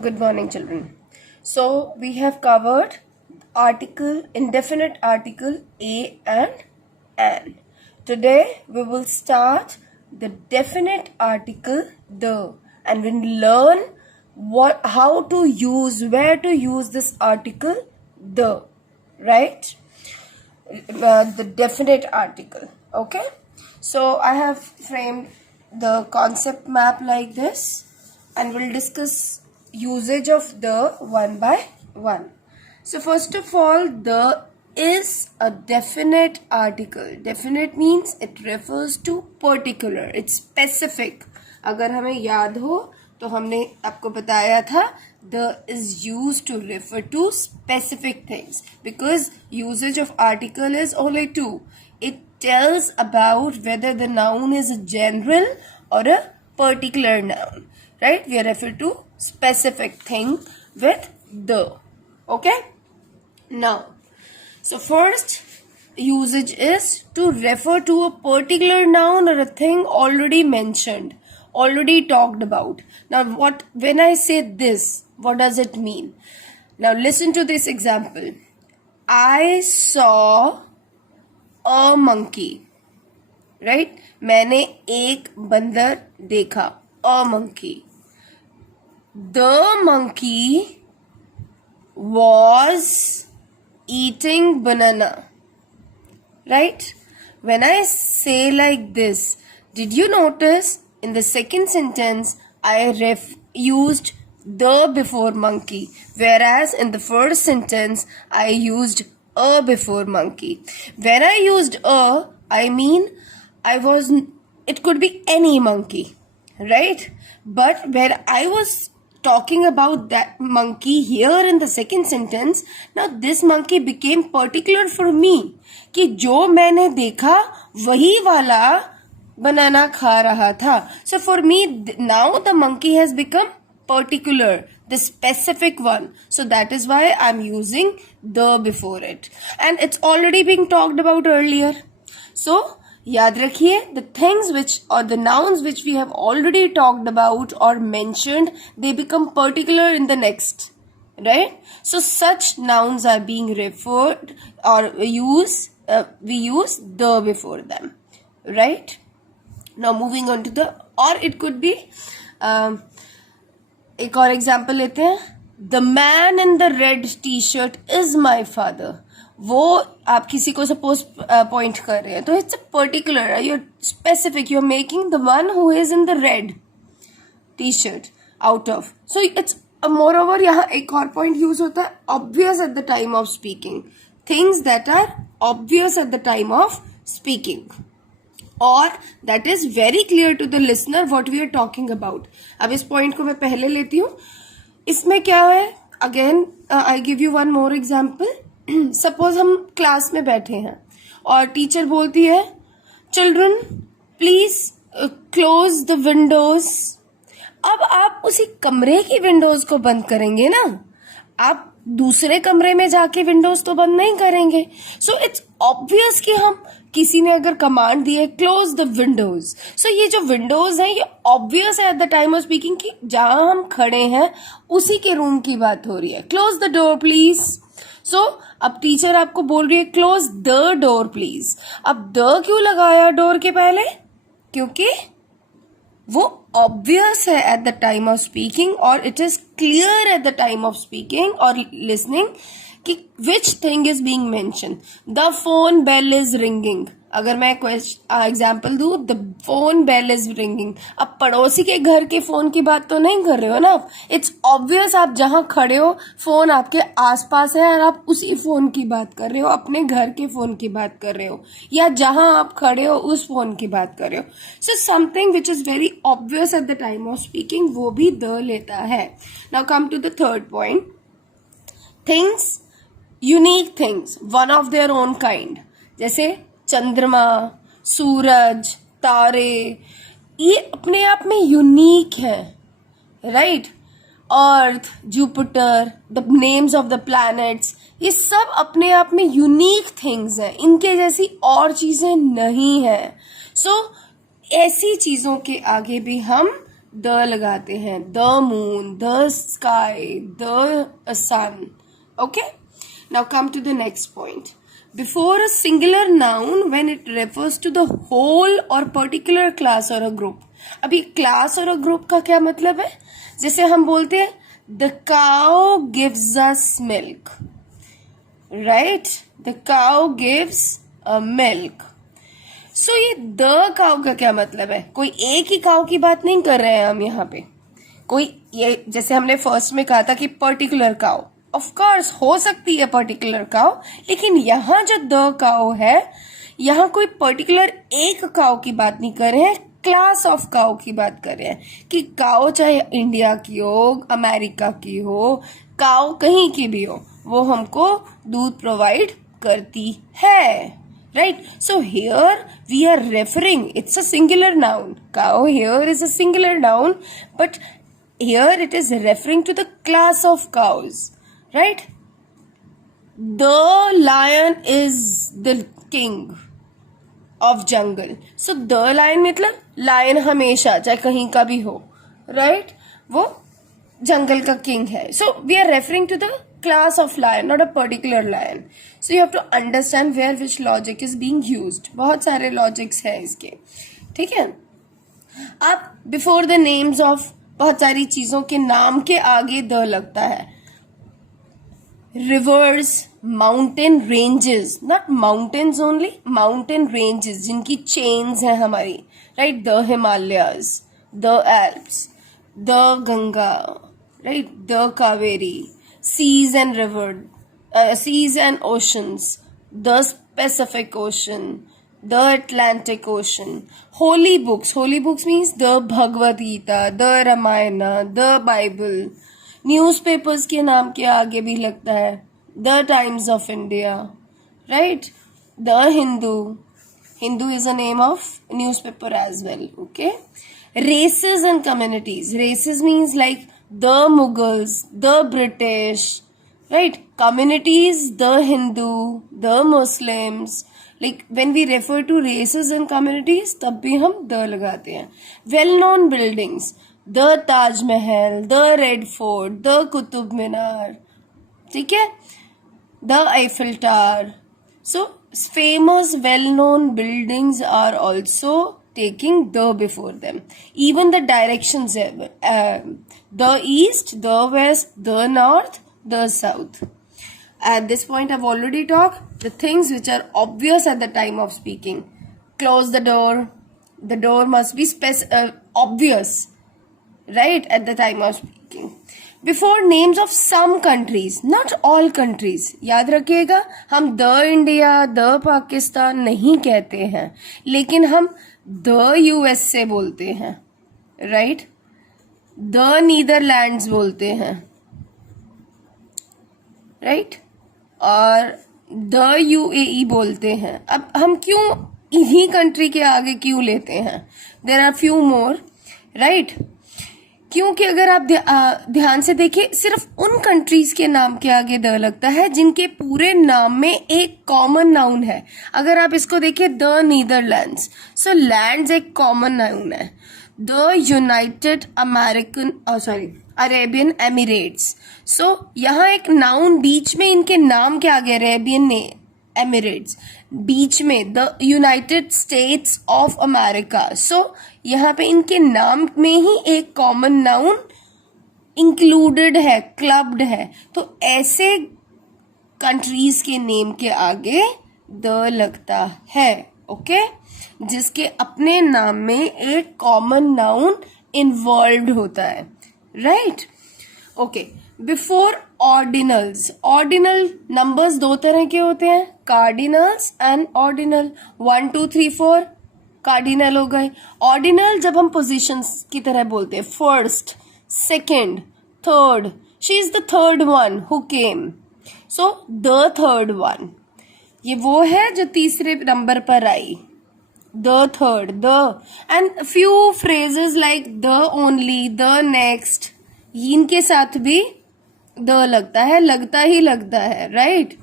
Good morning, children. So we have covered article, indefinite article a and an. Today we will start the definite article the, and we'll learn how to use, where to use this article the, right? The definite article. Okay. So I have framed the concept map like this, and we'll discuss usage of the one by one. So first of all, the is a definite article. Definite means it refers to particular, it's specific. अगर हमें याद हो तो हमने आपको बताया था the is used to refer to specific things, because usage of article is only two. It tells about whether the noun is a general or a particular noun, right? We refer to specific thing with the. Okay, now so first usage is to refer to a particular noun or a thing already mentioned, already talked about. Now when I say this, what does it mean? Now listen to this example. I saw a monkey, right? मैंने एक बंदर देखा, a monkey. The monkey was eating banana, right? When I say like this, did you notice in the second sentence I used the before monkey, whereas in the first sentence I used a before monkey. When I used a, I mean it could be any monkey, right? But when I was talking about that monkey here in the second sentence, now this monkey became particular for me, कि जो मैंने देखा वही वाला banana खा रहा था. So for me now the monkey has become particular, the specific one. So that is why I'm using the before it, and it's already being talked about earlier. So याद रखिए, the things which or the nouns which we have already talked about or mentioned, they become particular in the next, right? So such nouns are being referred or we use the before them, right? Now moving on to the, or it could be एक और example लेते हैं. The man in the red t-shirt is my father. वो आप किसी को suppose point कर रहे हैं तो it's particular, your specific, you are making the one who is in the red T shirt out of. So it's moreover. यहाँ एक और पॉइंट यूज होता है, obvious at the time of speaking, things that are obvious at the time of speaking, और that is very clear to the listener what we are talking about. अब इस point को मैं पहले लेती हूँ. इसमें क्या है, again I give you one more example. Suppose हम क्लास में बैठे हैं और टीचर बोलती है, children please close the Windows. अब आप उसी कमरे की विंडोज को बंद करेंगे ना, आप दूसरे कमरे में जाके विंडोज तो बंद नहीं करेंगे. सो इट्स ऑब्वियस कि हम, किसी ने अगर कमांड दी है क्लोज द विंडोज, सो ये जो विंडोज हैं ये ऑब्वियस है at the time of speaking कि जहां हम खड़े हैं उसी के रूम की बात हो रही है. Close the door please. So अब टीचर आपको बोल रही है क्लोज द डोर प्लीज. अब द क्यों लगाया डोर के पहले? क्योंकि वो ऑब्वियस है at the time of speaking, और it is clear at the time of speaking और लिसनिंग कि which thing is being mention. The phone bell is ringing. अगर मैं एग्जाम्पल दूं, the phone bell is ringing. अब पड़ोसी के घर के फोन की बात तो नहीं कर रहे हो ना. इट्स ऑब्वियस आप जहां खड़े हो फोन आपके आसपास है और आप उसी फोन की बात कर रहे हो, अपने घर के फोन की बात कर रहे हो, या जहां आप खड़े हो उस फोन की बात कर रहे हो. So something which is very obvious at the time of speaking, वो भी द लेता है. Now come to the third point. Things, unique things, one of their own kind, जैसे चंद्रमा, सूरज, तारे, ये अपने आप में यूनिक है, right? Earth, Jupiter, the names of the planets, ये सब अपने आप में यूनिक थिंग्स हैं, इनके जैसी और चीजें नहीं है. सो ऐसी चीजों के आगे भी हम द लगाते हैं. The moon, the sky, the sun. Okay? Now come to the next point. Before a singular noun when it refers to the whole or particular class or a group. अभी class और a group का क्या मतलब है? जैसे हम बोलते हैं the cow gives us milk. Right? The cow gives milk. So ये the cow का क्या मतलब है? कोई एक ही cow की बात नहीं कर रहे हैं हम यहाँ पे. कोई ये जैसे हमने फर्स्ट में कहा था कि पर्टिकुलर काउ, ऑफ कोर्स हो सकती है पर्टिकुलर काउ, लेकिन यहाँ जो द काउ है, यहाँ कोई पर्टिकुलर एक काउ की बात नहीं कर रहे हैं, क्लास ऑफ काउ की बात कर रहे हैं कि काउ चाहे इंडिया की हो, अमेरिका की हो, काउ कहीं की भी हो, वो हमको दूध प्रोवाइड करती है. Right? So here we are referring, it's a singular noun. Cow here is a singular noun, but here it is referring to the class of cows. Right? The lion is the king of jungle. So the lion मतलब lion हमेशा चाहे कहीं का भी हो, right? वो जंगल का king है. So we are referring to the class of lion, not a particular lion. So you have to understand where which logic is being used. बहुत सारे logics है इसके, ठीक है. अब before the names of बहुत सारी चीजों के नाम के आगे द लगता है. Rivers, mountain ranges, not mountains only, mountain ranges जिनकी chains है हमारी, right? The Himalayas, the Alps, the Ganga, right? The Kaveri. Seas and seas and oceans, the Pacific Ocean, the Atlantic Ocean. Holy books means the Bhagavad Gita, the Ramayana, the Bible. Newspapers के नाम के आगे भी लगता है the Times of India, right? The Hindu is a name of newspaper as well. Okay. Races and communities. Races means like the Mughals, the British, right? Communities, the Hindu, the Muslims. Like when we refer to races and communities, तब भी हम the लगाते हैं. Well-known buildings, the Taj Mahal, the Red Fort, the Qutub Minar, ठीक है? The Eiffel Tower. So famous, well-known buildings are also taking the before them. Even the directions, the east, the west, the north, the south. At this point I've already talked the things which are obvious at the time of speaking. Close the door. The door must be obvious, right, at the time of speaking. Before names of some countries, not all countries. याद रखिएगा, हम the India, the Pakistan नहीं कहते हैं, लेकिन हम the US से बोलते हैं, right? the Netherlands बोलते हैं, right? और the UAE बोलते हैं. अब हम क्यों इन्हीं कंट्री के आगे क्यों लेते हैं? There are few more, right? क्योंकि अगर आप ध्यान से देखिए, सिर्फ उन कंट्रीज के नाम के आगे द लगता है जिनके पूरे नाम में एक कॉमन नाउन है. अगर आप इसको देखिए, द नीदरलैंड्स, सो लैंड्स एक कॉमन नाउन है. द यूनाइटेड अरेबियन एमिरेट्स, सो यहाँ एक नाउन बीच में इनके नाम के आगे, अरेबियन एमिरेट्स, बीच में the United States of America. So यहाँ पे इनके नाम में ही एक कॉमन नाउन इंक्लूडेड है, क्लब्ड है. तो ऐसे कंट्रीज के नेम के आगे द लगता है, ओके, जिसके अपने नाम में एक कॉमन नाउन इन्वॉल्व होता है, right? Okay. Before ordinals, ordinal numbers दो तरह के होते हैं, कार्डिनल्स एंड ऑर्डिनल. 1 2 3 4 कार्डिनल हो गए. ऑर्डिनल जब हम पोजीशंस की तरह बोलते हैं, first, second, third. She is the third one who came, so the third one, ये वो है जो तीसरे नंबर पर आई. The third, the, and few phrases like the only, the next, इनके साथ भी द लगता है, लगता ही लगता है, right?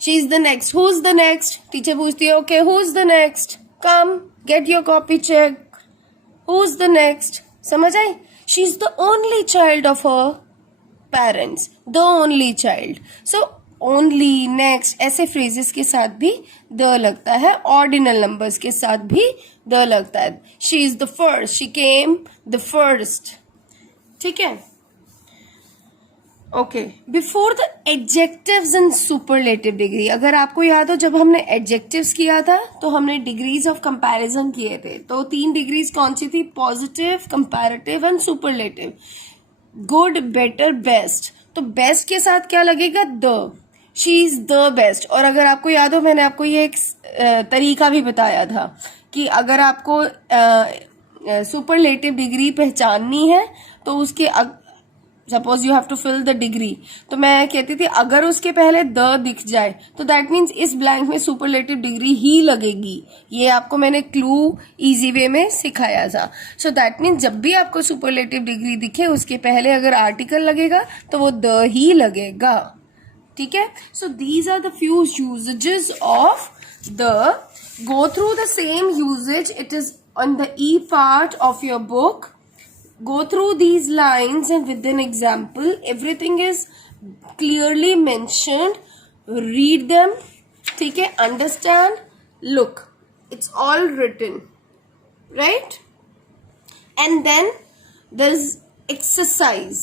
She is the next, who is the next, teacher पूछती है, okay who is the next, come get your copy check, Who's the next? समझ आई? She is the only child of her parents. The only child. So only, next ऐसे phrases के साथ भी the लगता है. Ordinal numbers के साथ भी the लगता है. She is the first. She came the first. ठीक है? Okay. Before the adjectives and superlative degree, अगर आपको याद हो जब हमने एडजेक्टिव्स किया था तो हमने डिग्रीज ऑफ कंपैरिजन किए थे. तो 3 डिग्रीज कौन सी थी? Positive, comparative and superlative. Good, better, best. तो बेस्ट के साथ क्या लगेगा? The. She is the best. और अगर आपको याद हो मैंने आपको ये एक तरीका भी बताया था कि अगर आपको सुपरलेटिव डिग्री पहचाननी है तो उसके suppose you have to fill the degree, तो मैं कहती थी अगर उसके पहले द दिख जाए तो दैट मीन्स इस ब्लैंक में सुपरलेटिव डिग्री ही लगेगी. ये आपको मैंने क्लू इजी वे में सिखाया था. सो दैट मीन्स जब भी आपको सुपरलेटिव डिग्री दिखे उसके पहले अगर आर्टिकल लगेगा तो वो द ही लगेगा. ठीक है? So these are the few usages of the. Go through the same usage. It is on the E part of your book. Go through these lines and with an example. Everything is clearly mentioned. Read them. ठीक है? Understand. Look. It's all written. Right? And then there's exercise.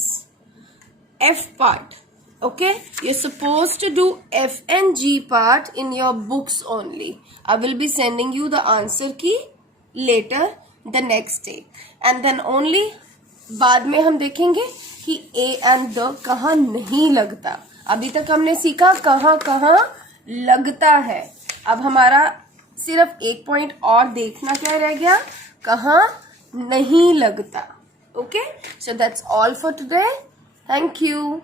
F part. Okay? You're supposed to do F and G part in your books only. I will be sending you the answer key later the next day. And then only बाद में हम देखेंगे कि A and the कहाँ नहीं लगता. अभी तक हमने सीखा कहाँ कहाँ लगता है. अब हमारा सिर्फ एक पॉइंट और देखना क्या रह गया? कहाँ नहीं लगता. Okay? So that's all for today. Thank you.